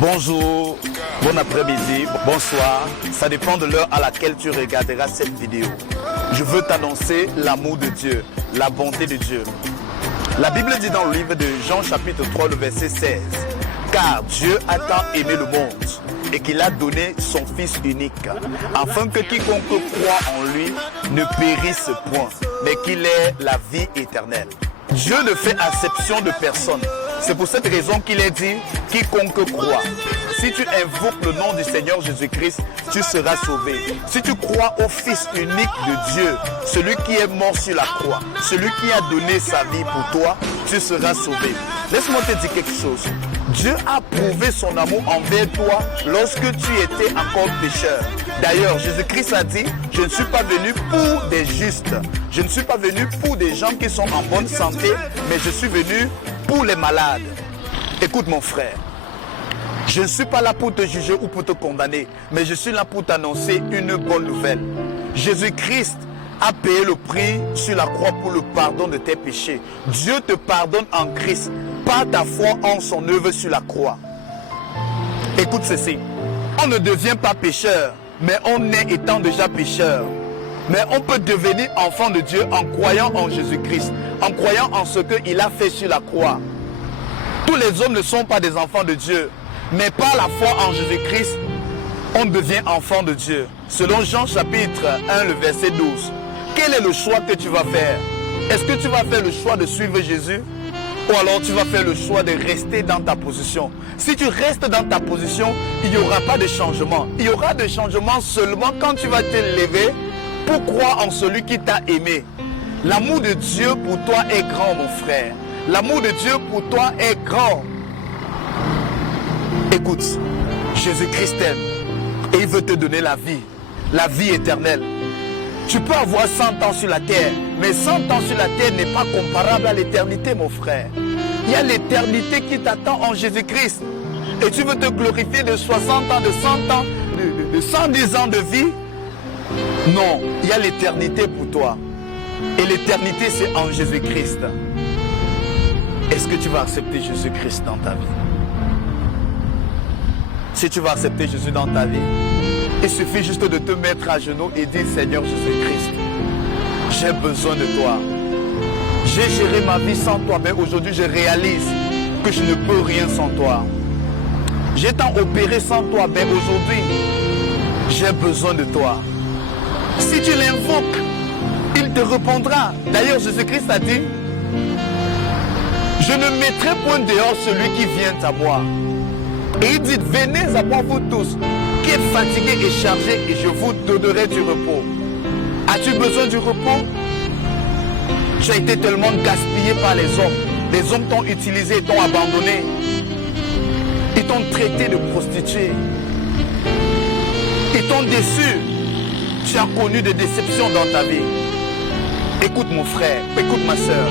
Bonjour, bon après-midi, bonsoir. Ça dépend de l'heure à laquelle tu regarderas cette vidéo. Je veux t'annoncer l'amour de Dieu, la bonté de Dieu. La Bible dit dans le livre de Jean chapitre 3, le verset 16. Car Dieu a tant aimé le monde et qu'il a donné son Fils unique, afin que quiconque croit en lui ne périsse point, mais qu'il ait la vie éternelle. Dieu ne fait acception de personne. C'est pour cette raison qu'il est dit « quiconque croit ». Si tu invoques le nom du Seigneur Jésus-Christ, tu seras sauvé. Si tu crois au Fils unique de Dieu, celui qui est mort sur la croix, celui qui a donné sa vie pour toi, tu seras sauvé. Laisse-moi te dire quelque chose. Dieu a prouvé son amour envers toi lorsque tu étais encore pécheur. D'ailleurs, Jésus-Christ a dit, je ne suis pas venu pour des justes. Je ne suis pas venu pour des gens qui sont en bonne santé, mais je suis venu pour les malades. Écoute mon frère, je ne suis pas là pour te juger ou pour te condamner, mais je suis là pour t'annoncer une bonne nouvelle. Jésus-Christ a payé le prix sur la croix pour le pardon de tes péchés. Dieu te pardonne en Christ par ta foi en son œuvre sur la croix. Écoute ceci, on ne devient pas pécheur, mais on est étant déjà pécheur. Mais on peut devenir enfant de Dieu en croyant en Jésus-Christ, en croyant en ce qu'il a fait sur la croix. Tous les hommes ne sont pas des enfants de Dieu, mais par la foi en Jésus-Christ, on devient enfant de Dieu. Selon Jean chapitre 1, le verset 12. Quel est le choix que tu vas faire? Est-ce que tu vas faire le choix de suivre Jésus? Ou alors tu vas faire le choix de rester dans ta position? Si tu restes dans ta position, il n'y aura pas de changement. Il y aura de changement seulement quand tu vas te lever pour croire en celui qui t'a aimé. L'amour de Dieu pour toi est grand, mon frère. L'amour de Dieu pour toi est grand. Écoute, Jésus-Christ t'aime et il veut te donner la vie éternelle. Tu peux avoir 100 ans sur la terre, mais 100 ans sur la terre n'est pas comparable à l'éternité, mon frère. Il y a l'éternité qui t'attend en Jésus-Christ. Et tu veux te glorifier de 60 ans, de 100 ans, de 110 ans de vie? Non, il y a l'éternité pour toi. Et l'éternité, c'est en Jésus-Christ. Est-ce que tu vas accepter Jésus-Christ dans ta vie? Si tu vas accepter Jésus dans ta vie, il suffit juste de te mettre à genoux et dire « Seigneur Jésus-Christ, j'ai besoin de toi. J'ai géré ma vie sans toi, mais aujourd'hui je réalise que je ne peux rien sans toi. J'ai tant opéré sans toi, mais aujourd'hui j'ai besoin de toi. » Si tu l'invoques, il te répondra. D'ailleurs, Jésus-Christ a dit « Je ne mettrai point dehors celui qui vient à moi. » Et il dit, venez à moi vous tous, qui êtes fatigués et chargés, et je vous donnerai du repos. As-tu besoin du repos? Tu as été tellement gaspillé par les hommes. Les hommes t'ont utilisé, t'ont abandonné. Ils t'ont traité de prostituée. Ils t'ont déçu. Tu as connu des déceptions dans ta vie. Écoute mon frère, écoute ma soeur.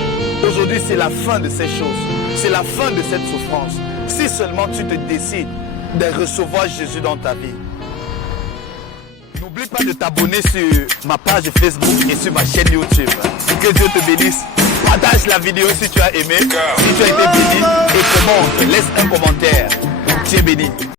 Aujourd'hui, c'est la fin de ces choses. C'est la fin de cette souffrance. Si seulement tu te décides de recevoir Jésus dans ta vie. N'oublie pas de t'abonner sur ma page Facebook et sur ma chaîne YouTube. Que Dieu te bénisse. Partage la vidéo si tu as aimé, si tu as été béni et commente, laisse un commentaire. Tu es béni.